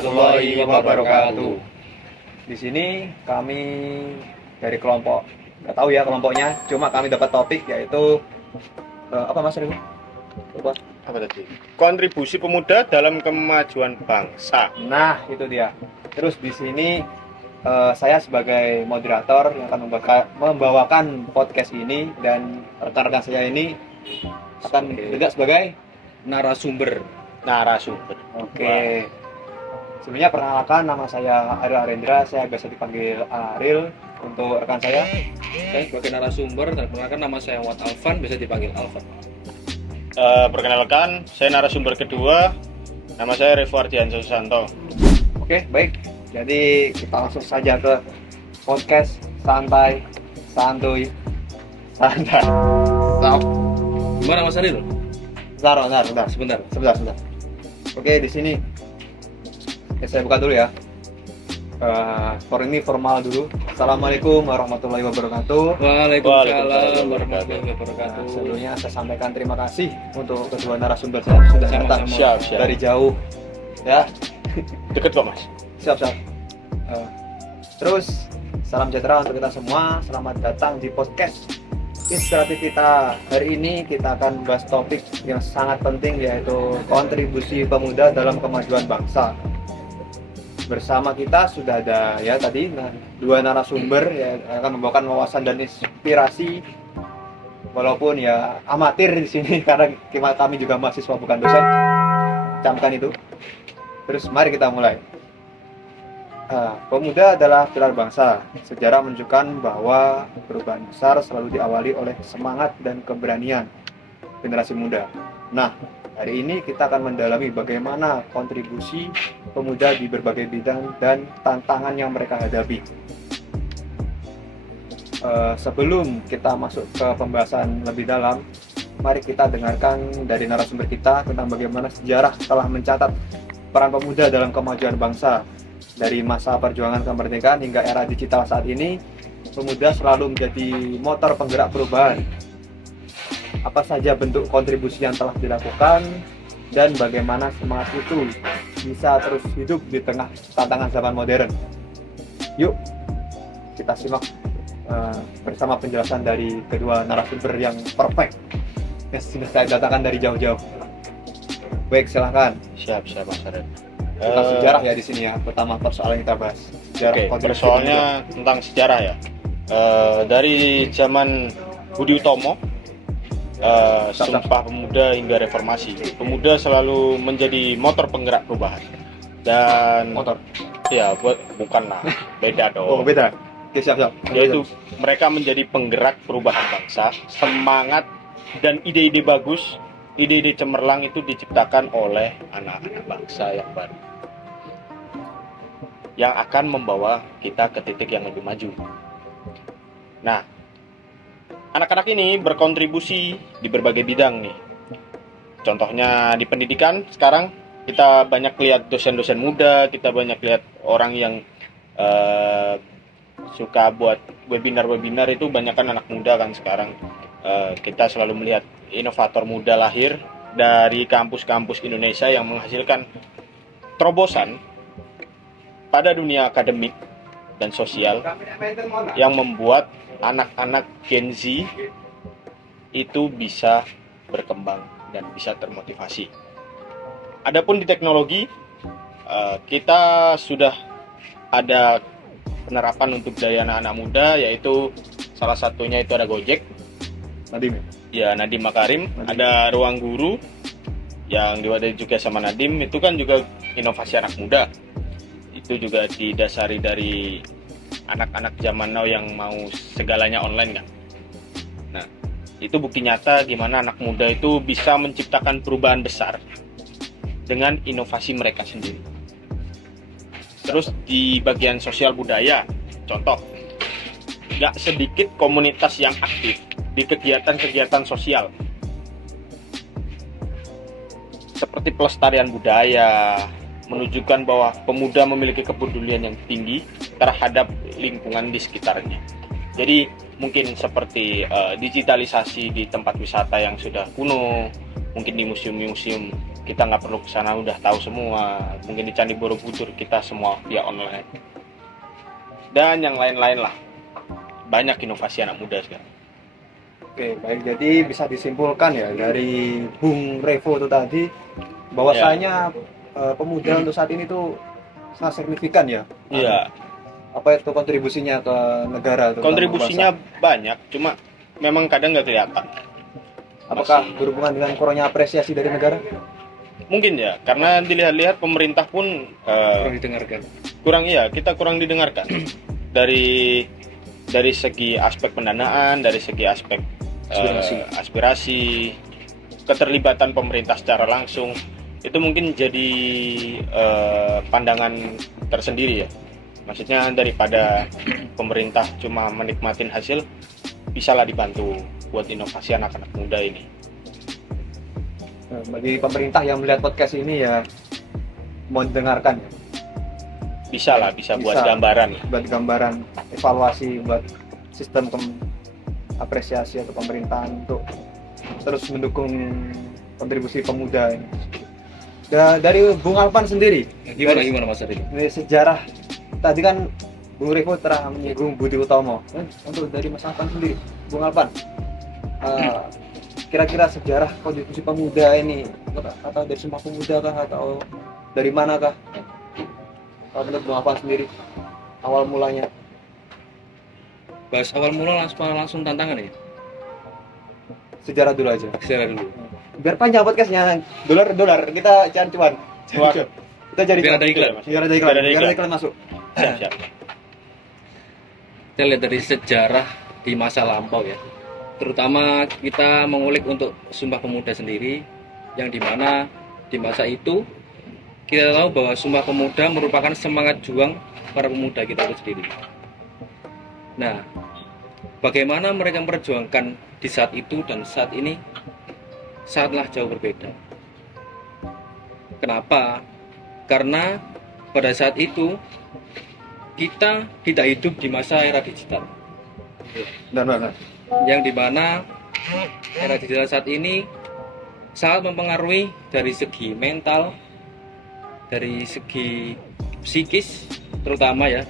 warahmatullahi wabarakatuh. Di sini kami dari kelompok, nggak tahu ya kelompoknya, cuma kami dapat topik yaitu apa Mas Ribu? Apa tadi? Kontribusi pemuda dalam kemajuan bangsa. Nah, itu dia. Terus di sini saya sebagai moderator yang akan membawakan podcast ini, dan rekan-rekan saya ini akan juga sebagai narasumber. Oke. Sebenarnya perkenalkan, nama saya Ariel Arendra, saya biasa dipanggil Ariel. Untuk rekan saya Sebagai narasumber, dan perkenalkan nama saya Wat Alvan, biasa dipanggil Alvan. Perkenalkan, saya narasumber kedua. Nama saya Revo Ardiansyah Susanto. Oke, baik. Jadi kita langsung saja ke podcast santai, santuy, santai. Stop. Gimana Mas Aril? Sebentar. Oke, di sini saya buka dulu ya. For ini formal dulu. Assalamualaikum warahmatullahi wabarakatuh. Waalaikumsalam warahmatullahi wabarakatuh. Sebelumnya saya sampaikan terima kasih untuk kedua narasumber saya sudah datang Siap. dari jauh. Ya, Deket kok Mas. siap. Terus salam sejahtera untuk kita semua. Selamat datang di podcast Inspiratif kita. Hari ini kita akan membahas topik yang sangat penting, yaitu kontribusi pemuda dalam kemajuan bangsa. Bersama kita sudah ada ya tadi dua narasumber yang akan membawakan wawasan dan inspirasi, walaupun ya amatir di sini karena kami juga mahasiswa bukan dosen. Camkan itu. Terus mari kita mulai. Pemuda adalah pilar bangsa. Sejarah menunjukkan bahwa perubahan besar selalu diawali oleh semangat dan keberanian generasi muda. Nah, hari ini kita akan mendalami bagaimana kontribusi pemuda di berbagai bidang dan tantangan yang mereka hadapi. Sebelum kita masuk ke pembahasan lebih dalam, mari kita dengarkan dari narasumber kita tentang bagaimana sejarah telah mencatat peran pemuda dalam kemajuan bangsa. Dari masa perjuangan kemerdekaan hingga era digital saat ini, pemuda selalu menjadi motor penggerak perubahan. Apa saja bentuk kontribusi yang telah dilakukan dan bagaimana semangat itu bisa terus hidup di tengah tantangan zaman modern. Yuk, kita simak bersama penjelasan dari kedua narasumber yang perfect yang sudah saya datangkan dari jauh-jauh. Baik, silahkan. Siap Mas Arif. Tentang sejarah ya di sini ya. Pertama persoalan yang kita bahas. Persoalannya tentang sejarah ya. Dari zaman Budi Utomo, Sumpah Pemuda hingga Reformasi, pemuda selalu menjadi motor penggerak perubahan. Dan motor. Ya, bukan lah, beda dong. Oh, beda. Oke, siap. Yaitu mereka menjadi penggerak perubahan bangsa. Semangat dan ide-ide bagus, ide-ide cemerlang itu diciptakan oleh anak-anak bangsa yang baru, yang akan membawa kita ke titik yang lebih maju. Nah, anak-anak ini berkontribusi di berbagai bidang nih. Contohnya di pendidikan sekarang kita banyak lihat dosen-dosen muda, kita banyak lihat orang yang suka buat webinar itu banyak kan anak muda kan sekarang. Kita selalu melihat inovator muda lahir dari kampus-kampus Indonesia yang menghasilkan terobosan pada dunia akademik dan sosial yang membuat anak-anak Gen Z itu bisa berkembang dan bisa termotivasi. Adapun di teknologi, kita sudah ada penerapan untuk daya anak-anak muda, yaitu salah satunya itu ada Gojek, Nadiem Makarim, ada Ruang Guru yang diwadahi juga sama Nadiem, itu kan juga inovasi anak muda. Itu juga didasari dari anak-anak zaman now yang mau segalanya online kan. Nah, itu bukti nyata gimana anak muda itu bisa menciptakan perubahan besar dengan inovasi mereka sendiri. Terus di bagian sosial budaya, contoh, gak sedikit komunitas yang aktif di kegiatan-kegiatan sosial seperti pelestarian budaya, menunjukkan bahwa pemuda memiliki kepedulian yang tinggi terhadap lingkungan di sekitarnya. Jadi mungkin seperti digitalisasi di tempat wisata yang sudah kuno, Mungkin di museum-museum kita nggak perlu ke sana, udah tahu semua. Mungkin di Candi Borobudur kita semua via online. Dan yang lain-lain lah. Banyak inovasi anak muda sekarang. Oke, baik. Jadi bisa disimpulkan ya dari Bung Revo itu tadi bahwasanya pemuda untuk saat ini tuh sangat signifikan ya. Iya. Apa itu kontribusinya ke negara? terutama Kontribusinya bangsa? banyak, cuma memang kadang nggak kelihatan. Apakah masih- berhubungan dengan kurangnya apresiasi dari negara? Mungkin ya, karena dilihat-lihat pemerintah pun kurang didengarkan. kita kurang didengarkan dari segi aspek pendanaan, dari segi aspek aspirasi, keterlibatan pemerintah secara langsung. Itu mungkin jadi pandangan tersendiri ya. Maksudnya daripada pemerintah cuma menikmatin hasil, bisalah dibantu buat inovasi anak-anak muda ini. Nah, bagi pemerintah yang melihat podcast ini ya mau dengarkan ya, Bisa buat Bisa. gambaran. buat gambaran evaluasi buat sistem apresiasi atau pemerintahan untuk terus mendukung kontribusi pemuda ini. Dari Bung Alpan sendiri, Gimana Mas Ari? dari sejarah tadi kan Bung Revo telah menyinggung Budi Utomo. Untuk dari Mas Alpan sendiri, Bung Alpan, kira-kira sejarah kontribusi pemuda ini atau dari Sumpah Pemuda kah atau dari mana kah? Kalau menurut Bung Alpan sendiri, awal mulanya. Bahas awal mula langsung tantangan ya. Sejarah dulu aja. Sejarah dulu. Biar panjang podcastnya, dolar kita cari cuan. Wah. Kita jadi Biar ada iklan. Biar ada iklan masuk. Siap. Kita lihat dari sejarah di masa lampau ya. Terutama kita mengulik untuk Sumpah Pemuda sendiri, yang dimana di masa itu kita tahu bahwa Sumpah Pemuda merupakan semangat juang para pemuda kita itu sendiri. Nah, bagaimana mereka memperjuangkan di saat itu dan saat ini sangatlah jauh berbeda. Kenapa? Karena pada saat itu kita tidak hidup di masa era digital, Benar. yang dimana era digital saat ini sangat mempengaruhi dari segi mental, dari segi psikis terutama ya.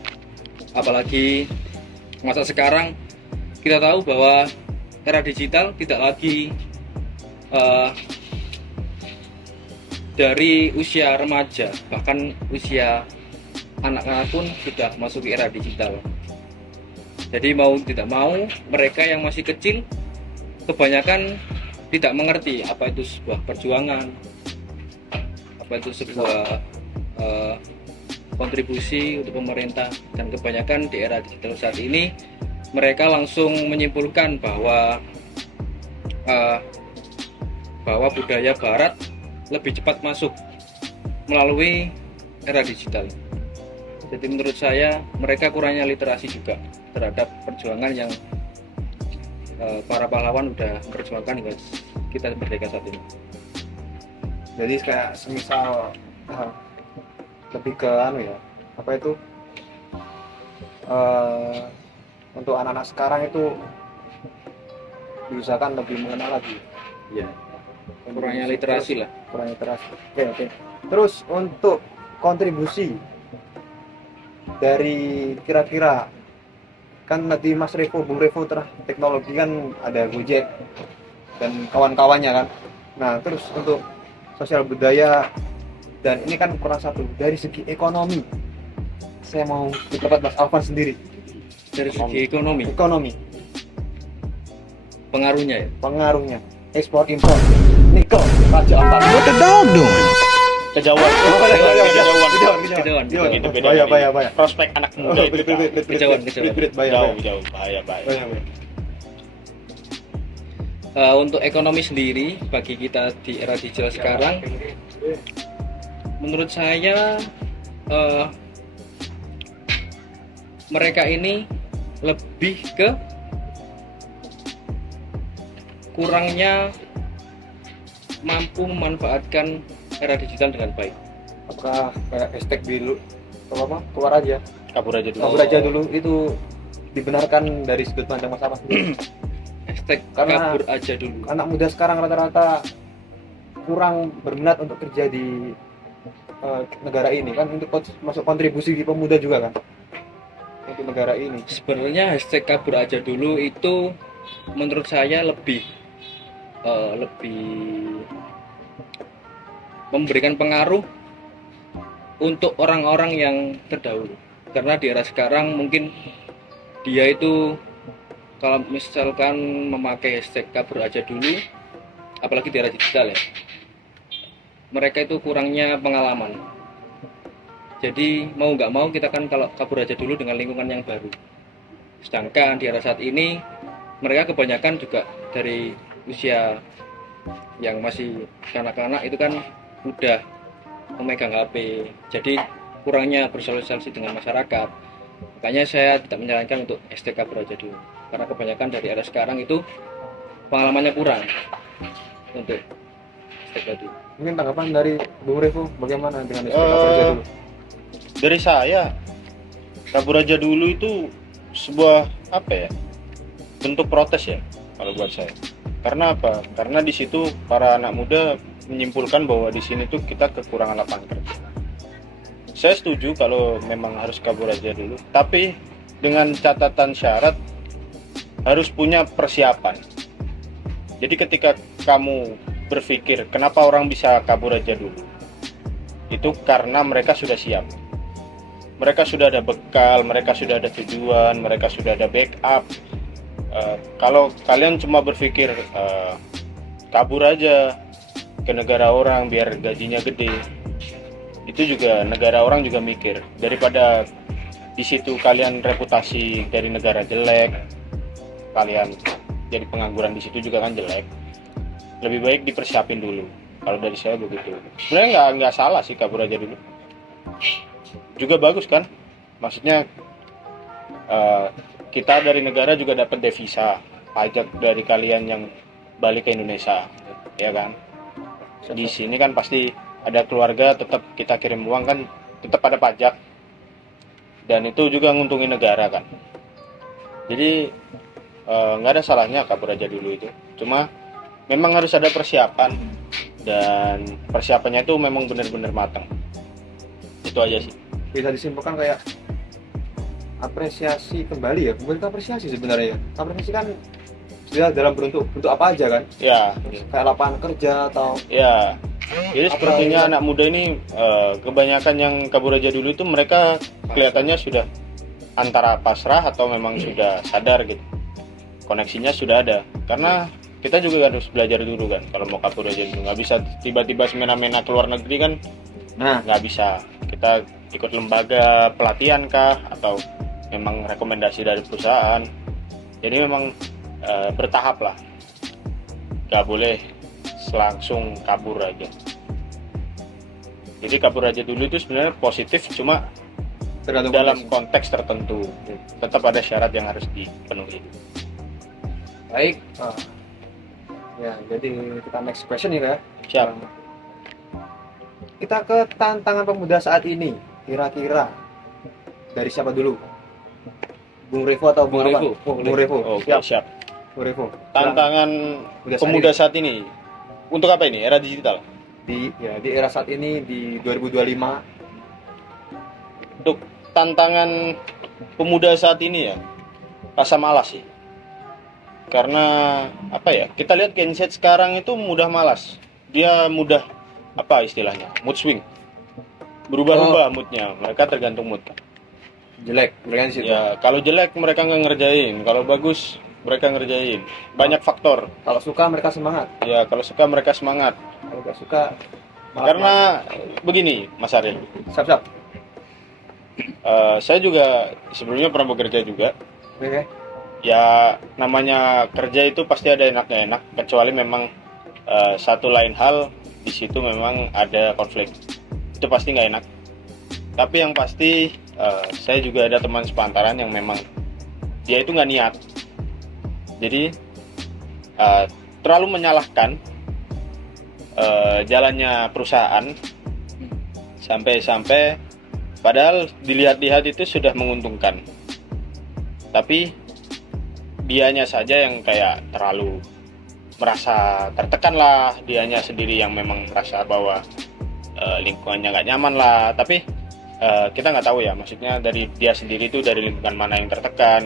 Apalagi masa sekarang kita tahu bahwa era digital tidak lagi dari usia remaja, bahkan usia anak-anak pun sudah masuk ke era digital. Jadi mau tidak mau, mereka yang masih kecil kebanyakan tidak mengerti apa itu sebuah perjuangan, apa itu sebuah kontribusi untuk pemerintah. Dan kebanyakan di era digital saat ini mereka langsung menyimpulkan bahwa budaya Barat lebih cepat masuk melalui era digital. Jadi menurut saya mereka kurangnya literasi juga terhadap perjuangan yang para pahlawan udah perjuangkan hingga kita merdeka saat ini. Jadi kayak semisal lebih ke apa itu untuk anak-anak sekarang itu diusahakan lebih mengenal lagi. Iya. Kurangnya literasi lah. Kurang literasi. Oke. Terus untuk kontribusi dari kira-kira kan tadi Mas Revo, Bung Revo teknologi kan ada Gojek dan kawan-kawannya kan. Nah, terus untuk sosial budaya dan ini kan kurang satu dari segi ekonomi. Saya mau ke tempat Mas Alvan sendiri. Dari segi ekonomi, Pengaruhnya pengaruhnya ya. ekspor impor nikel Raja Ampat. Kejauhan. Kejauhan. Itu beda. Bahaya. Prospek anak muda itu Kejauhan. Bahaya. jauh bahaya. Untuk ekonomi sendiri bagi kita di era digital sekarang, menurut saya mereka ini lebih ke kurangnya mampu memanfaatkan era digital dengan baik. Apakah kayak hashtag dulu keluar aja Kabur aja dulu. kabur aja dulu itu dibenarkan dari sudut pandang Mas Alvan sendiri? Hashtag Karena- kabur aja dulu. Anak muda sekarang rata-rata kurang berminat untuk kerja di negara ini kan, untuk masuk kontribusi di pemuda juga kan untuk negara ini. Sebenarnya hashtag kabur aja dulu itu menurut saya lebih memberikan pengaruh untuk orang-orang yang terdahulu, karena di era sekarang mungkin dia itu kalau misalkan memakai hashtag kabur aja dulu, apalagi di era digital ya, mereka itu kurangnya pengalaman. Jadi mau nggak mau kita kan kalau kabur aja dulu dengan lingkungan yang baru. Sedangkan di era saat ini mereka kebanyakan juga dari usia yang masih kanak-kanak itu kan udah memegang HP, jadi kurangnya bersosialisasi dengan masyarakat. Makanya saya tidak menyarankan untuk hashtag kabur aja dulu, karena kebanyakan dari era sekarang itu pengalamannya kurang untuk hashtag tadi. Mungkin tanggapan dari Bung Revo bagaimana dengan hashtag kabur aja dulu? Dari saya, kabur aja dulu itu sebuah apa ya, bentuk protes ya kalau buat saya. Karena apa? Karena di situ para anak muda menyimpulkan bahwa di sini tuh kita kekurangan lapangan kerja. Saya setuju kalau memang harus kabur aja dulu, tapi dengan catatan syarat harus punya persiapan. Jadi ketika kamu berpikir kenapa orang bisa kabur aja dulu, itu karena mereka sudah siap. Mereka sudah ada bekal, mereka sudah ada tujuan, mereka sudah ada backup. Kalau kalian cuma berpikir kabur aja ke negara orang biar gajinya gede, itu juga negara orang juga mikir, daripada di situ kalian reputasi dari negara jelek, kalian jadi pengangguran di situ juga kan jelek. Lebih baik dipersiapin dulu. Kalau dari saya begitu. Sebenarnya nggak salah sih kabur aja dulu. Juga bagus kan, maksudnya kita dari negara juga dapat devisa pajak dari kalian yang balik ke Indonesia, ya kan. Di sini kan pasti ada keluarga, tetap kita kirim uang kan, tetap ada pajak, dan itu juga nguntungin negara kan. Jadi nggak ada salahnya kabur aja dulu itu. Cuma memang harus ada persiapan, dan persiapannya itu memang benar-benar matang. Itu aja sih. Bisa disimpulkan kayak apresiasi kembali ya, bukan apresiasi sebenarnya ya. Apresiasi kan sudah dalam bentuk apa aja kan? Ya. Kayak lapangan kerja atau Ya. Jadi sepertinya anak muda ini kebanyakan yang kabur aja dulu itu mereka kelihatannya sudah antara pasrah atau memang sudah sadar gitu. Koneksinya sudah ada. Karena kita juga harus belajar dulu kan. Kalau mau kabur aja dulu nggak bisa tiba-tiba semena-mena keluar negeri kan. nah Nggak bisa. Kita ikut lembaga pelatihan kah atau memang rekomendasi dari perusahaan. Jadi memang bertahap lah, nggak boleh langsung kabur aja. Jadi kabur aja dulu itu sebenarnya positif, cuma tergantung dalam kondisi. konteks tertentu tetap ada syarat yang harus dipenuhi. Baik. Ya, jadi kita next question ya, Kak. Siap. Kita ke tantangan pemuda saat ini. Kira-kira dari siapa dulu? Bung Revo atau Bung Bung Revo? Revo. Bung Revo. Oke, Siap. siap. Bung Revo. Tantangan Pemuda saat pemuda saat ini untuk apa ini? Era digital. di era saat ini di 2025. Untuk tantangan pemuda saat ini ya, rasa malas sih. Karena apa ya? Kita lihat Gen Z sekarang itu mudah malas. Dia mudah apa istilahnya? Mood swing. Berubah-ubah moodnya. Mereka tergantung mood. Jelek, mereka di situ. Ya, kalau jelek mereka nggak ngerjain. Kalau bagus mereka ngerjain. Banyak faktor. Kalau suka mereka semangat, Ya, kalau suka mereka semangat. kalau nggak suka malas. Karena begini, Mas Ariel. Siap. Saya juga sebelumnya pernah bekerja juga. Oke. Ya, namanya kerja itu pasti ada enak nggak enak, kecuali memang satu lain hal di situ memang ada konflik. Itu pasti nggak enak. Tapi yang pasti saya juga ada teman sepantaran yang memang dia itu nggak niat. Jadi terlalu menyalahkan jalannya perusahaan sampai padahal dilihat-lihat itu sudah menguntungkan. Tapi dianya saja yang kayak terlalu merasa tertekan lah, dianya sendiri yang memang merasa bahwa lingkungannya nggak nyaman lah. Tapi kita nggak tahu ya, maksudnya dari dia sendiri itu dari lingkungan mana yang tertekan,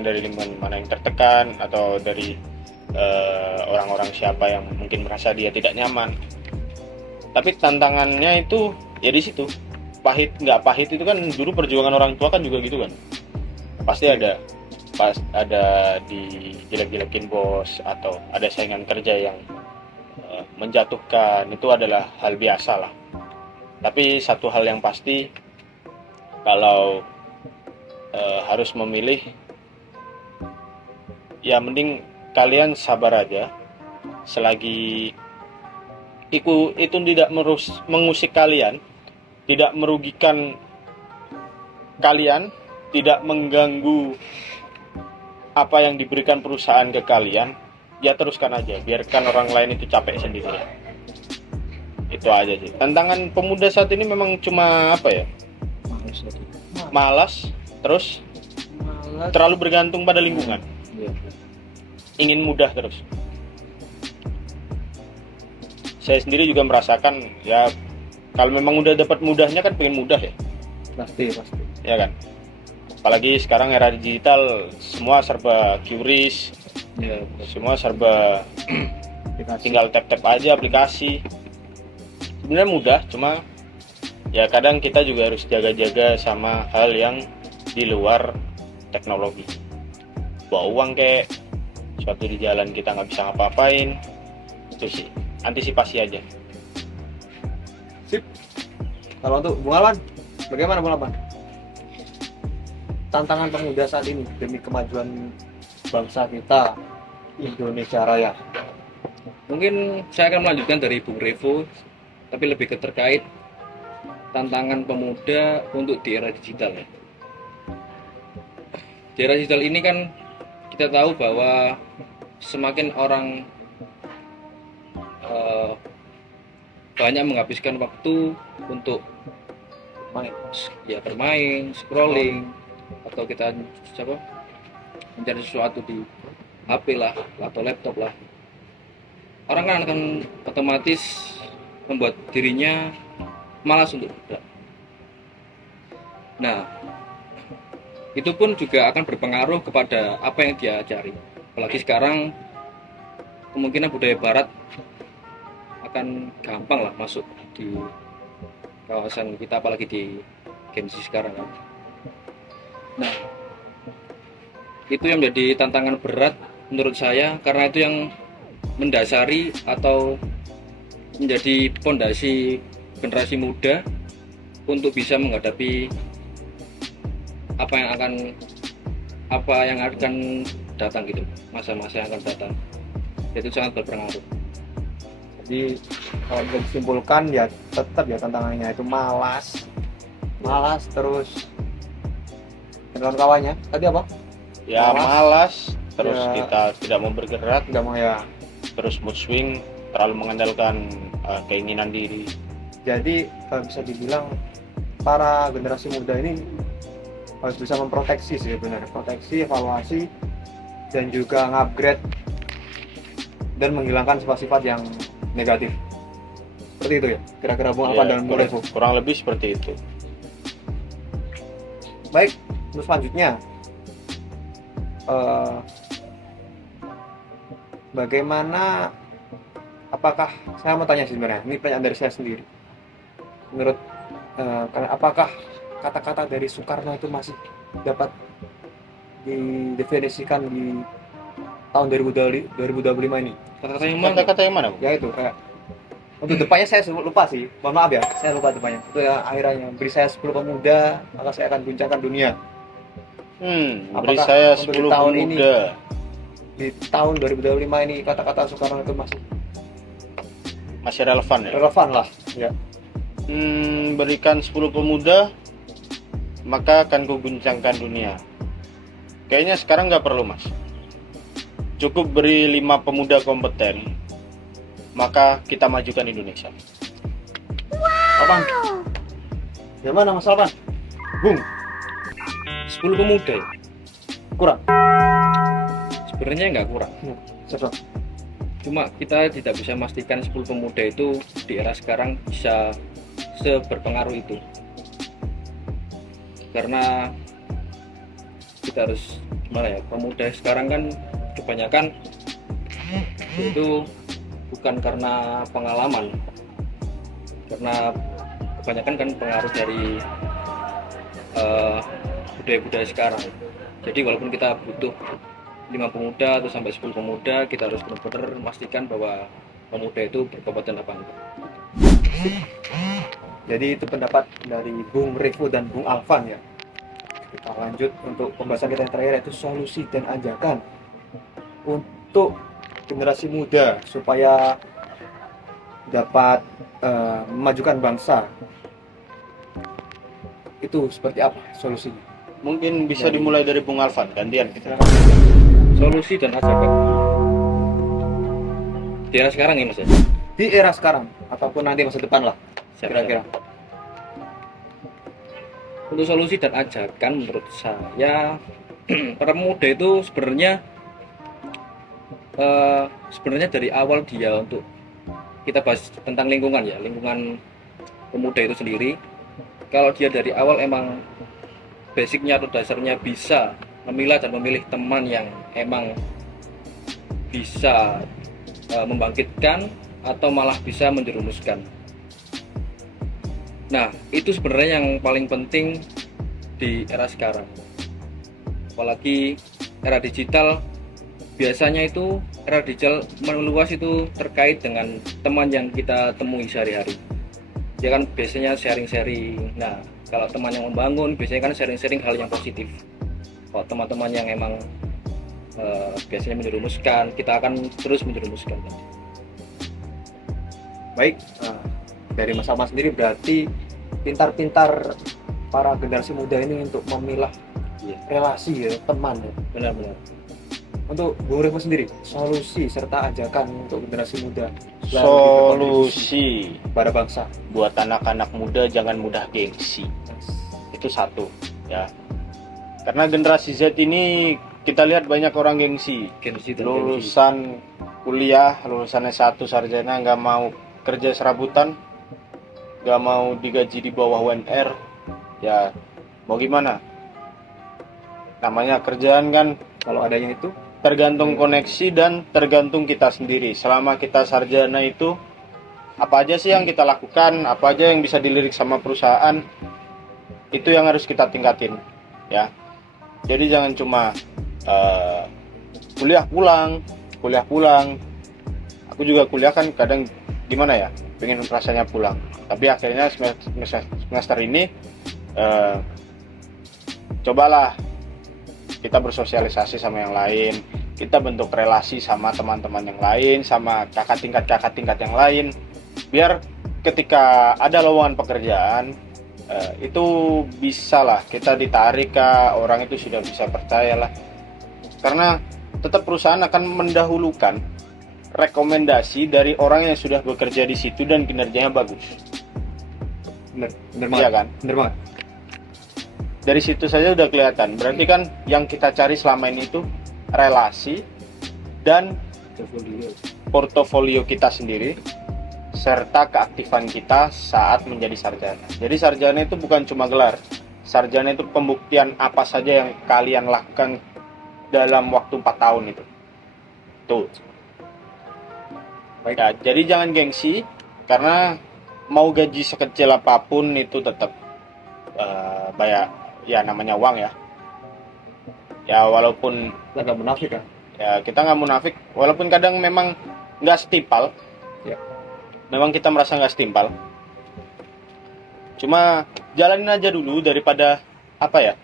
atau dari orang-orang siapa yang mungkin merasa dia tidak nyaman. Tapi tantangannya itu ya di situ, pahit nggak pahit itu kan dulu perjuangan orang tua kan juga gitu kan, pasti ada dijelek-jelekin bos atau ada saingan kerja yang menjatuhkan, itu adalah hal biasa lah. Tapi satu hal yang pasti, kalau harus memilih, ya mending kalian sabar aja. Selagi itu tidak mengusik kalian, tidak merugikan kalian, tidak mengganggu apa yang diberikan perusahaan ke kalian, ya teruskan aja, biarkan orang lain itu capek sendiri. Itu aja sih. Tantangan pemuda saat ini memang cuma apa ya? Malas, terus terlalu bergantung pada lingkungan. Ingin mudah terus. Saya sendiri juga merasakan ya, kalau memang udah dapat mudahnya kan pengen mudah ya. Pasti. Ya kan? Apalagi sekarang era digital, semua serba QRIS, semua serba tinggal tap-tap aja aplikasi. Sebenarnya mudah, cuma ya kadang kita juga harus jaga-jaga sama hal yang di luar teknologi. Bawa uang kayak suatu di jalan kita nggak bisa ngapa-ngapain, itu sih, antisipasi aja. Sip. Kalau untuk Bung Alwan, bagaimana Bung Alwan? Tantangan pemuda saat ini demi kemajuan bangsa kita, Indonesia Raya. Mungkin saya akan melanjutkan dari Bung Revo, tapi lebih terkait tantangan pemuda untuk di era digital ya. Di era digital ini kan kita tahu bahwa semakin orang banyak menghabiskan waktu untuk bermain, scrolling, atau kita mencari sesuatu di HP lah atau laptop lah. Orang kan akan otomatis membuat dirinya malas untuk bergerak. Nah, itu pun juga akan berpengaruh kepada apa yang dia cari. Apalagi sekarang kemungkinan budaya barat akan gampang lah masuk di kawasan kita, apalagi di Gen Z sekarang kan. Nah, itu yang menjadi tantangan berat menurut saya, karena itu yang mendasari atau menjadi fondasi generasi muda untuk bisa menghadapi apa yang akan datang gitu, masa-masa yang akan datang. Itu sangat berpengaruh. Jadi kalau bisa disimpulkan ya tetap ya tantangannya itu malas terus kawan-kawannya tadi apa? Ya malas terus ya, kita tidak mau bergerak, tidak mau ya, terus mood swing, terlalu mengandalkan keinginan diri. Jadi kalau bisa dibilang para generasi muda ini harus bisa memproteksi sih sebenarnya, proteksi, evaluasi, dan juga ngupgrade dan menghilangkan sifat-sifat yang negatif. Seperti itu ya, kira-kira Bung Alwan dan Bung Revo. Kurang lebih seperti itu. Baik, untuk selanjutnya bagaimana, apakah, saya mau tanya sih sebenarnya, ini pertanyaan dari saya sendiri, menurut apakah kata-kata dari Soekarno itu masih dapat didefinisikan di tahun 2025 ini? Kata-kata yang mana? Ya itu, kayak untuk depannya saya lupa sih, mohon maaf ya, saya lupa depannya. Itu ya, akhirnya beri saya 10 pemuda, maka saya akan guncangkan dunia. Beri saya 10 tahun pemuda ini, di tahun 2025 ini kata-kata Soekarno itu masih relevan ya? Relevan lah ya. Berikan 10 pemuda, maka akan kuguncangkan dunia. Kayaknya sekarang nggak perlu mas, cukup beri 5 pemuda kompeten, maka kita majukan Indonesia. Apaan? Gimana Mas Alwan? Bung, 10 pemuda ya? Kurang? Sebenarnya nggak kurang. Siapa? Cuma kita tidak bisa memastikan 10 pemuda itu di era sekarang bisa seberpengaruh itu, karena kita harus gimana ya, pemuda sekarang kan kebanyakan itu bukan karena pengalaman, karena kebanyakan kan pengaruh dari budaya-budaya sekarang. Jadi walaupun kita butuh 5 pemuda atau sampai 10 pemuda, kita harus benar-benar memastikan bahwa pemuda itu berkompeten apa enggak. Jadi itu pendapat dari Bung Revo dan Bung Alvan ya. Kita lanjut untuk pembahasan kita yang terakhir, yaitu solusi dan ajakan untuk generasi muda supaya dapat memajukan bangsa. Itu seperti apa solusinya? Mungkin bisa dimulai dari Bung Alvan, gantian kita. Solusi dan ajakan di era sekarang ya Mas ya? Di era sekarang ataupun nanti masa depan lah kira-kira. Untuk solusi dan ajakan menurut saya para pemuda itu sebenarnya dari awal dia, untuk kita bahas tentang lingkungan ya, lingkungan pemuda itu sendiri. Kalau dia dari awal emang basicnya atau dasarnya bisa memilah dan memilih teman yang emang bisa membangkitkan atau malah bisa menjerumuskan. Nah, itu sebenarnya yang paling penting di era sekarang. Apalagi era digital, biasanya itu era digital meluas itu terkait dengan teman yang kita temui sehari-hari. Dia kan biasanya sharing-sharing. Nah, kalau teman yang membangun biasanya kan sharing-sharing hal yang positif. Kalau teman-teman yang emang biasanya menjerumuskan, kita akan terus menjerumuskan. Baik, dari Mas Ahmad sendiri berarti pintar-pintar para generasi muda ini untuk memilah relasi ya, teman ya. Benar-benar. Untuk Bung Revo sendiri, solusi serta ajakan untuk generasi muda selalu berkontribusi Solusi pada bangsa. buat anak-anak muda, jangan mudah gengsi. Itu satu ya. Karena generasi Z ini kita lihat banyak orang gengsi. Lulusan kuliah, lulusan S1 sarjana nggak mau kerja serabutan, nggak mau digaji di bawah UMR, ya mau gimana? Namanya kerjaan kan Kalau adanya itu, tergantung koneksi dan tergantung kita sendiri. Selama kita sarjana itu, apa aja sih yang kita lakukan, apa aja yang bisa dilirik sama perusahaan, itu yang harus kita tingkatin ya. Jadi jangan cuma kuliah pulang. Aku juga kuliah kan kadang gimana ya, pengen rasanya pulang, tapi akhirnya semester ini cobalah kita bersosialisasi sama yang lain, kita bentuk relasi sama teman-teman yang lain, sama kakak tingkat yang lain, biar ketika ada lowongan pekerjaan itu bisa lah kita ditarik ke orang itu, sudah bisa percayalah, karena tetap perusahaan akan mendahulukan rekomendasi dari orang yang sudah bekerja di situ dan kinerjanya bagus. bener Iya banget. kan? Bener banget. Dari situ saja udah kelihatan. Berarti kan yang kita cari selama ini itu relasi dan portofolio kita sendiri serta keaktifan kita saat menjadi sarjana. Jadi sarjana itu bukan cuma gelar. Sarjana itu pembuktian apa saja yang kalian lakukan dalam waktu 4 tahun itu. Tuh. Baik. Ya, jadi jangan gengsi, karena mau gaji sekecil apapun itu tetap banyak ya, namanya uang ya. Ya walaupun Kita nggak munafik kan? ya kita nggak munafik, walaupun kadang memang nggak setimpal. Ya. Memang kita merasa nggak setimpal. Cuma jalanin aja dulu daripada apa ya?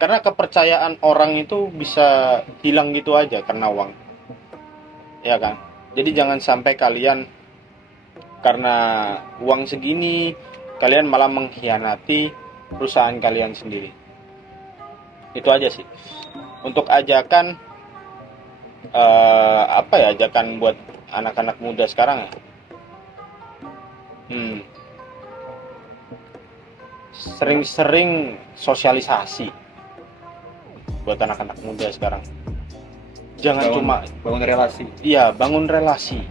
Karena kepercayaan orang itu bisa hilang gitu aja karena uang. Ya kan? Jadi jangan sampai kalian karena uang segini kalian malah mengkhianati perusahaan kalian sendiri. Itu aja sih. Untuk ajakan apa ya, ajakan buat anak-anak muda sekarang ya. Sering-sering sosialisasi buat anak-anak muda sekarang. Jangan cuma bangun relasi. iya, bangun relasi.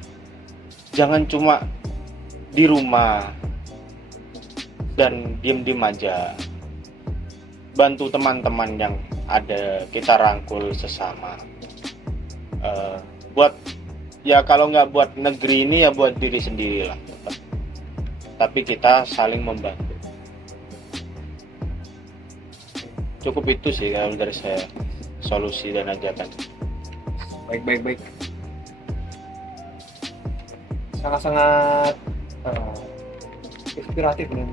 Jangan cuma di rumah dan diem-diem aja. Bantu teman-teman yang ada, kita rangkul sesama. Buat ya kalau nggak buat negeri ini ya buat diri sendiri lah. Tapi kita saling membantu. Cukup itu sih kalau dari saya, solusi dan ajakan. Baik. Sangat-sangat inspiratif nih.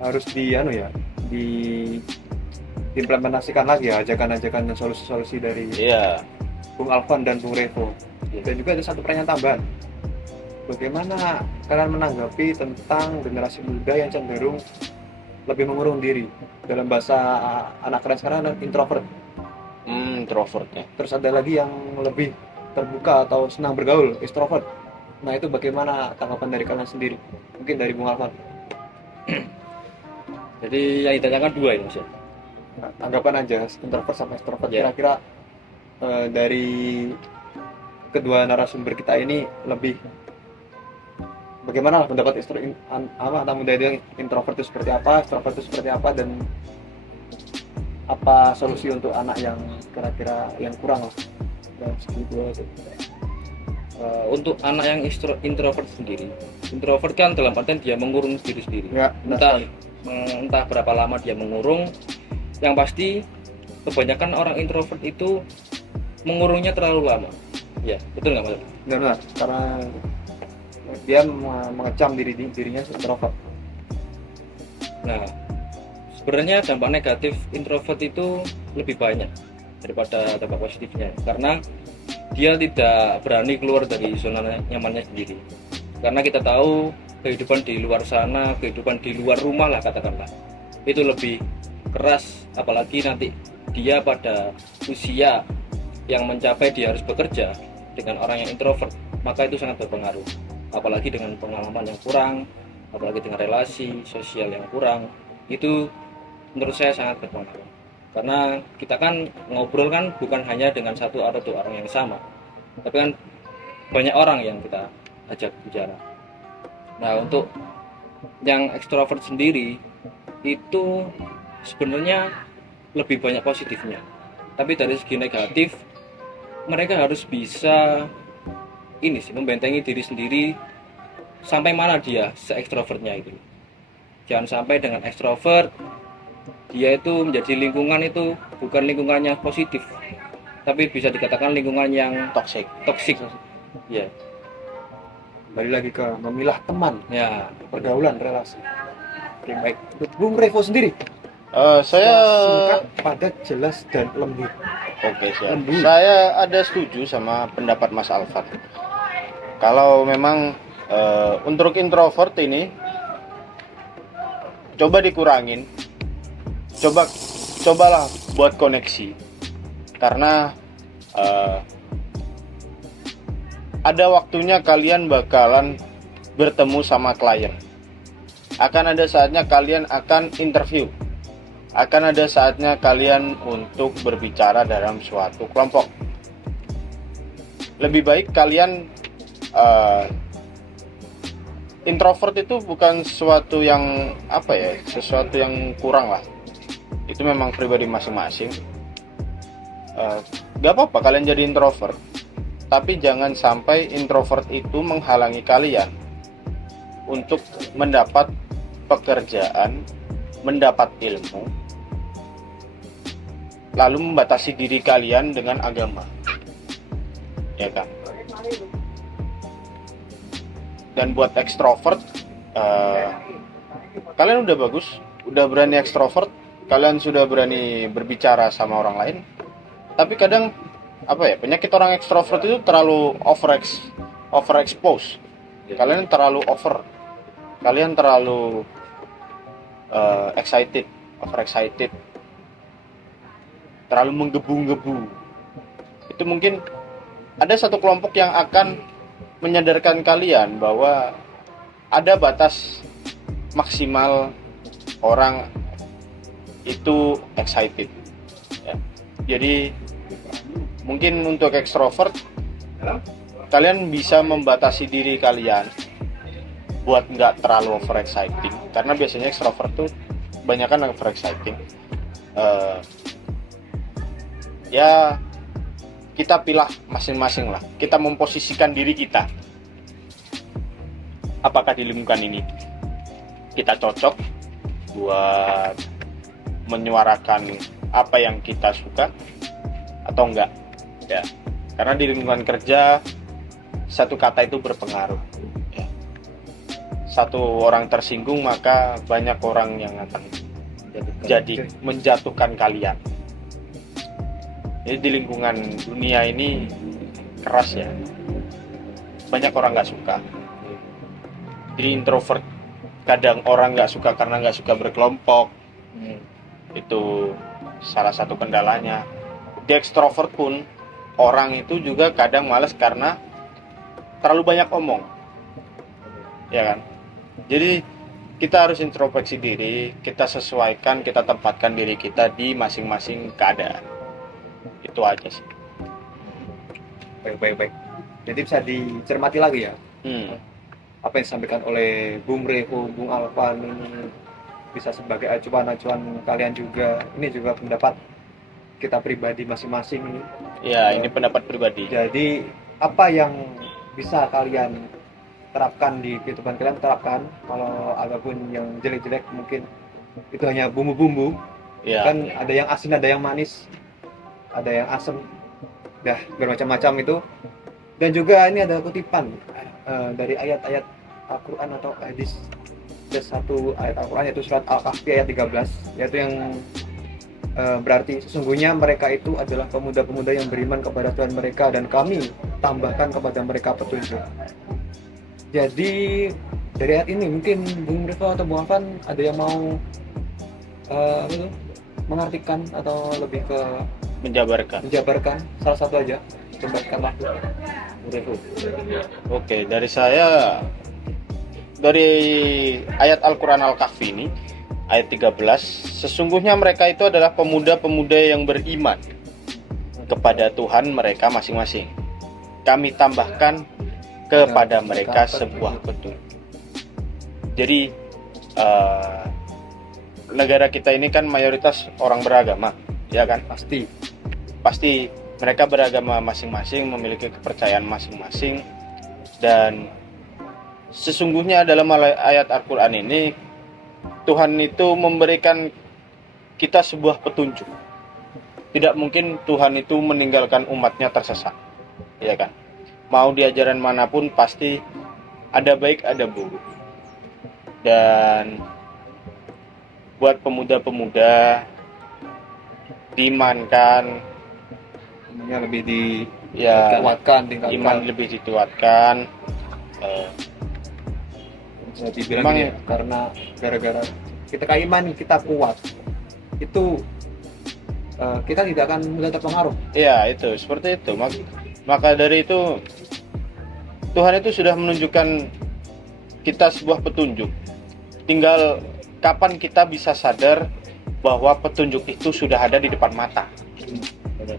Harus diimplementasikan lagi ya ajakan-ajakan dan solusi-solusi dari Iya. Bung Alvan dan Bung Revo. Dan juga ada satu pertanyaan tambahan. Bagaimana kalian menanggapi tentang generasi muda yang cenderung lebih mengurung diri? Dalam bahasa anak keren sekarang adalah introvert. Introvertnya. Terus ada lagi yang lebih terbuka atau senang bergaul, extrovert. Nah itu bagaimana tanggapan dari kalian sendiri? Mungkin dari Bung Alvan. Jadi yang ditanyakan dua ini Mas ya. Nah, tanggapan aja introvert sama extrovert. Ya. Kira-kira dari kedua narasumber kita ini lebih bagaimana lah pendapat anak muda itu yang introvert itu seperti apa, extrovert itu seperti apa, dan apa solusi untuk anak yang kira-kira yang kurang lah dalam segi dua itu. Untuk anak yang introvert sendiri, introvert kan dalam artian dia mengurung diri sendiri. Ya, Entah berapa lama dia mengurung, yang pasti kebanyakan orang introvert itu mengurungnya terlalu lama. Ya, betul nggak Mas? Benar, karena dia mengecam dirinya introvert. Nah, sebenarnya dampak negatif introvert itu lebih banyak daripada dampak positifnya, karena dia tidak berani keluar dari zona nyamannya sendiri. Karena kita tahu kehidupan di luar sana, kehidupan di luar rumah lah katakanlah, itu lebih keras, apalagi nanti dia pada usia yang mencapai dia harus bekerja dengan orang yang introvert, maka itu sangat berpengaruh. Apalagi dengan pengalaman yang kurang, apalagi dengan relasi sosial yang kurang, itu menurut saya sangat berpengaruh. Karena kita kan ngobrol kan bukan hanya dengan satu atau dua orang yang sama, tapi kan banyak orang yang kita ajak bicara. Nah, untuk yang ekstrovert sendiri itu sebenarnya lebih banyak positifnya, tapi dari segi negatif mereka harus bisa ini sih, membentengi diri sendiri sampai mana dia se-ekstrovertnya itu. Jangan sampai dengan ekstrovert dia itu menjadi lingkungan itu bukan lingkungannya positif, tapi bisa dikatakan lingkungan yang Toxic. Ya, Kembali lagi ke memilah teman, ya. pergaulan, relasi. Oke, baik. Untuk Bung Revo sendiri, Saya singkat, padat, jelas, dan lembut. Oke, siap. Saya ada setuju sama pendapat Mas Alvan. Kalau memang untuk introvert ini coba dikurangin. Cobalah buat koneksi. Karena ada waktunya kalian bakalan bertemu sama klien. Akan ada saatnya kalian akan interview. Akan ada saatnya kalian untuk berbicara dalam suatu kelompok. Lebih baik kalian introvert itu bukan sesuatu yang sesuatu yang kurang lah. Itu memang pribadi masing-masing. Gak apa-apa kalian jadi introvert, tapi jangan sampai introvert itu menghalangi kalian untuk mendapat pekerjaan, mendapat ilmu, lalu membatasi diri kalian dengan agama, ya kan? Dan buat ekstrovert, kalian udah bagus, udah berani ekstrovert, kalian sudah berani berbicara sama orang lain. Tapi kadang penyakit orang ekstrovert itu terlalu overexpose. Kalian terlalu kalian terlalu overexcited, terlalu menggebu-gebu. Itu mungkin ada satu kelompok yang akan menyadarkan kalian bahwa ada batas maksimal orang itu excited ya. Jadi Mungkin untuk ekstrovert, kalian bisa membatasi diri kalian buat nggak terlalu overexciting, karena biasanya ekstrovert tuh banyak kan overexciting. Ya kita pilih masing-masing lah, kita memposisikan diri kita apakah di lingkungan ini kita cocok buat menyuarakan apa yang kita suka atau enggak ya. Karena di lingkungan kerja satu kata itu berpengaruh ya. Satu orang tersinggung maka banyak orang yang akan jadi menjatuhkan kalian. Jadi di lingkungan dunia ini keras ya, banyak orang nggak suka. Jadi introvert kadang orang nggak suka karena nggak suka berkelompok, itu salah satu kendalanya. Di ekstrovert pun orang itu juga kadang malas karena terlalu banyak omong, ya kan? Jadi kita harus introspeksi diri, kita sesuaikan, kita tempatkan diri kita di masing-masing keadaan. Itu aja sih. Baik. Jadi bisa dicermati lagi ya. Apa yang disampaikan oleh Bung Revo, Bung Alvan ini bisa sebagai acuan-acuan kalian juga. Ini juga pendapat kita pribadi masing-masing ini. Ya, ini pendapat pribadi. Jadi apa yang bisa kalian terapkan di kehidupan kalian, terapkan. Kalau apapun yang jelek-jelek mungkin itu hanya bumbu-bumbu. Ya. Kan ada yang asin, ada yang manis, ada yang asam, dah bermacam-macam itu. Dan juga ini ada kutipan dari ayat-ayat Al-Quran atau hadis. Ada satu ayat Al-Quran yaitu surat Al-Kahfi ayat 13, yaitu yang berarti sesungguhnya mereka itu adalah pemuda-pemuda yang beriman kepada Tuhan mereka dan kami tambahkan kepada mereka petunjuk. Jadi dari ayat ini mungkin Bung Revo atau Bung Alvan ada yang mau mengartikan atau lebih ke menjabarkan salah satu aja, jabarkanlah Bung Revo. Oke, dari saya, dari ayat Al-Quran Al-Kahfi ini ayat 13, sesungguhnya mereka itu adalah pemuda-pemuda yang beriman kepada Tuhan mereka masing-masing. Kami tambahkan kepada mereka sebuah petunjuk. Jadi negara kita ini kan mayoritas orang beragama, ya kan? Pasti mereka beragama masing-masing, memiliki kepercayaan masing-masing. Dan sesungguhnya dalam ayat Al-Quran ini Tuhan itu memberikan kita sebuah petunjuk. Tidak mungkin Tuhan itu meninggalkan umatnya tersesat, ya kan? Mau di ajaran manapun pasti ada baik ada buruk. Dan buat pemuda-pemuda diimankan, lebih dikuatkan, iman lebih dikuatkan. Bisa dibilang ya, karena gara-gara kita iman kita kuat, itu kita tidak akan mudah terpengaruh. Iya, itu seperti itu. Maka dari itu Tuhan itu sudah menunjukkan kita sebuah petunjuk. Tinggal kapan kita bisa sadar bahwa petunjuk itu sudah ada di depan mata.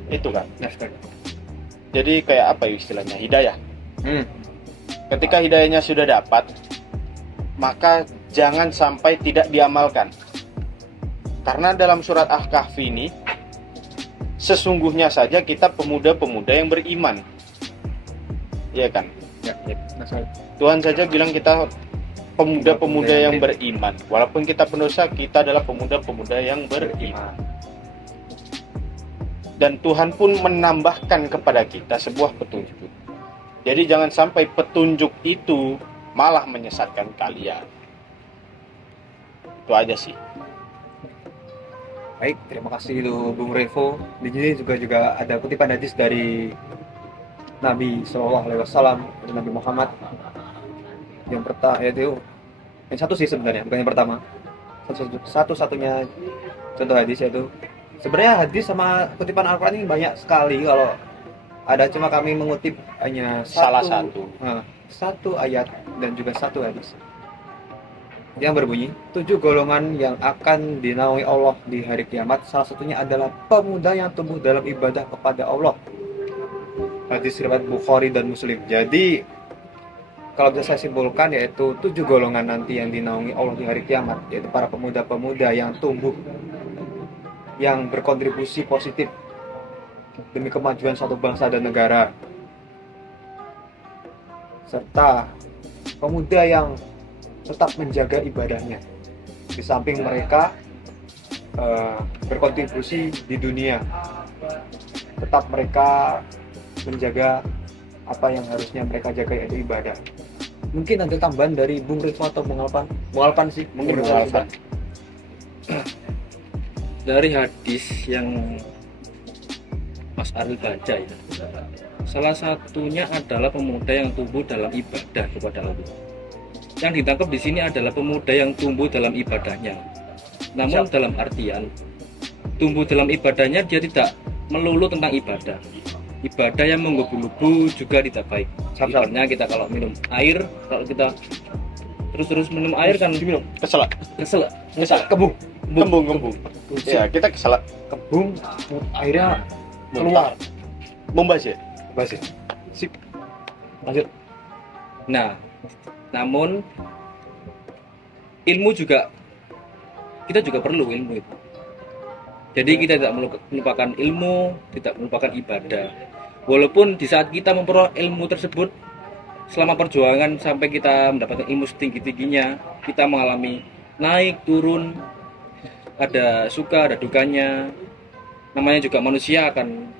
Itu kan. Jadi kayak apa istilahnya? Hidayah. Ketika hidayahnya sudah dapat, maka jangan sampai tidak diamalkan. Karena dalam surat Al-Kahfi ini sesungguhnya saja kita pemuda-pemuda yang beriman, ya kan? Ya. Tuhan saja bilang kita pemuda-pemuda yang beriman. Walaupun kita pendosa, kita adalah pemuda-pemuda yang beriman. Dan Tuhan pun menambahkan kepada kita sebuah petunjuk. Jadi jangan sampai petunjuk itu malah menyesatkan kalian. Itu aja sih. Baik, terima kasih itu Bung Revo. Di sini juga ada kutipan hadis dari Nabi SAW, Nabi Muhammad. Yang pertama yaitu yang satu sih sebenarnya, bukan yang pertama. Satu-satunya contoh hadis yaitu, sebenarnya hadis sama kutipan Al-Quran ini banyak sekali. Kalau ada, cuma kami mengutip hanya salah satu ayat dan juga satu hadis. yang berbunyi 7 golongan yang akan dinaungi Allah di hari kiamat. Salah satunya adalah pemuda yang tumbuh dalam ibadah kepada Allah. Hadis riwayat Bukhari dan Muslim. Jadi kalau bisa saya simpulkan, yaitu 7 golongan nanti yang dinaungi Allah di hari kiamat, yaitu para pemuda-pemuda yang tumbuh, yang berkontribusi positif demi kemajuan suatu bangsa dan negara, serta pemuda yang tetap menjaga ibadahnya. Di samping mereka berkontribusi di dunia, tetap mereka menjaga apa yang harusnya mereka jaga, yaitu ibadah. Mungkin ada tambahan dari Bung Rizwan atau Bung Alpan? Bung Alpan sih, mungkin Bung Bung Alpan. Dari hadis yang Mas Aril baca ya, salah satunya adalah pemuda yang tumbuh dalam ibadah kepada Allah. Yang ditangkap di sini adalah pemuda yang tumbuh dalam ibadahnya. Namun dalam artian tumbuh dalam ibadahnya, dia tidak melulu tentang ibadah. Ibadah yang menggebu-gebu juga tidak baik. Misalnya kita kalau minum air, kalau kita terus minum air kan Diminum. Kesel. kesel. kebung, Kembung. Ya, kita kesel. kebung, akhirnya keluar. Membas ya. Basi. Sip. Lanjut. Nah, namun ilmu juga, kita juga perlu ilmu itu. Jadi kita tidak melupakan ilmu, tidak melupakan ibadah. Walaupun di saat kita memperoleh ilmu tersebut, selama perjuangan sampai kita mendapatkan ilmu setinggi-tingginya, kita mengalami naik turun, ada suka, ada dukanya. Namanya juga manusia akan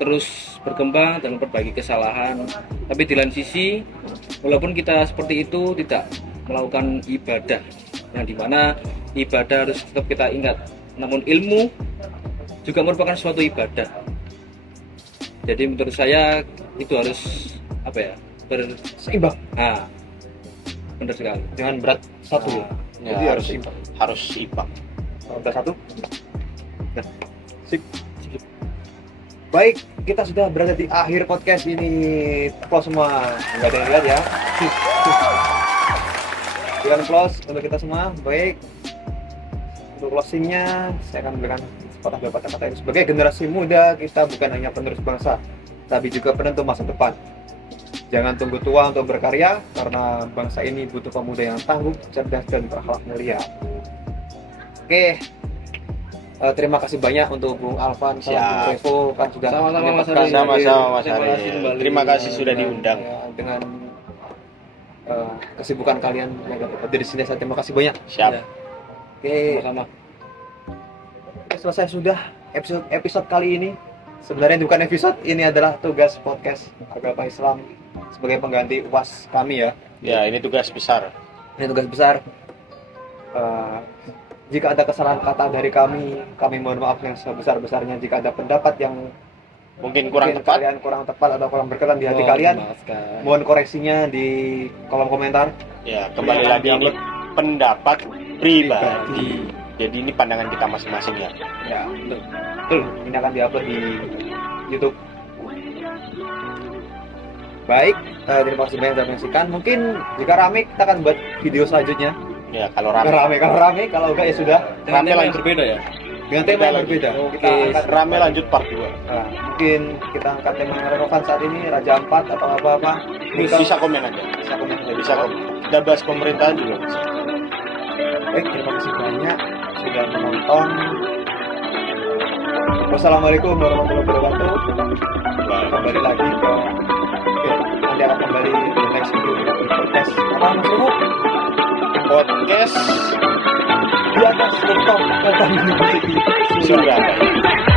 terus berkembang dan memperbaiki kesalahan. Tapi di lain sisi, walaupun kita seperti itu tidak melakukan ibadah, yang dimana ibadah harus tetap kita ingat, namun ilmu juga merupakan suatu ibadah. Jadi menurut saya itu harus Seimbang. Nah, benar sekali. Jangan berat satu. Nah, Ya, Jadi harus seimbang. harus imbang. Kalau udah satu. Nah, sip. Baik, kita sudah berada di akhir podcast ini. Close semua, nggak ada yang lihat ya. Berikan close untuk kita semua. Baik. Untuk closingnya, saya akan berikan sepatah kata ini. Sebagai generasi muda, kita bukan hanya penerus bangsa, tapi juga penentu masa depan. Jangan tunggu tua untuk berkarya, karena bangsa ini butuh pemuda yang tangguh, cerdas, dan berakhlak mulia. Oke, terima kasih banyak untuk Bung Alvan sama Siap. Bung Revo, kan sudah Sama-sama, Mas menyempatkan Aril. Sama-sama Mas Terima kasih Aril. kembali. Terima kasih sudah diundang. ya, dengan kesibukan kalian yang dari sini. Saya terima kasih banyak. Siap. Ya, Oke, sama-sama. selesai sudah episode kali ini. Sebenarnya bukan episode, ini adalah tugas podcast Agama Islam sebagai pengganti UAS kami ya. Ya, ini tugas besar. Ini tugas besar. Jika ada kesalahan kata dari kami mohon maaf yang sebesar-besarnya. Jika ada pendapat yang Mungkin kurang mungkin tepat. kalian kurang tepat atau kurang berkenan di hati Mohon kalian, dimaafkan. mohon koreksinya di kolom komentar. Ya, kembali Yang lagi ini diupload pendapat pribadi. pribadi. Jadi ini pandangan kita masing-masing ya. Ya, betul. Ini akan diupload di YouTube. Baik, terima kasih banyak sudah menyaksikan. Mungkin jika rame kita akan buat video selanjutnya. Ya, kalau Kalau rame. rame, kalau enggak ya sudah. Dengan Rame tema yang lanjut. berbeda ya. Dengan tema yang berbeda. Kita angkat Rame lanjut part 2. Nah, mungkin kita angkat tema yang relevan saat ini, Raja Ampat atau apa-apa. Bisa komen aja. Bisa komen. Bisa komen. Kita bahas pemerintahan juga bisa. Baik, terima kasih banyak sudah menonton. Wassalamualaikum warahmatullahi wabarakatuh. Baik. Kembali lagi ke nanti akan kembali di next video di podcast apa Mas Remo? Podcast Di atas rooftop Telkom University Surabaya.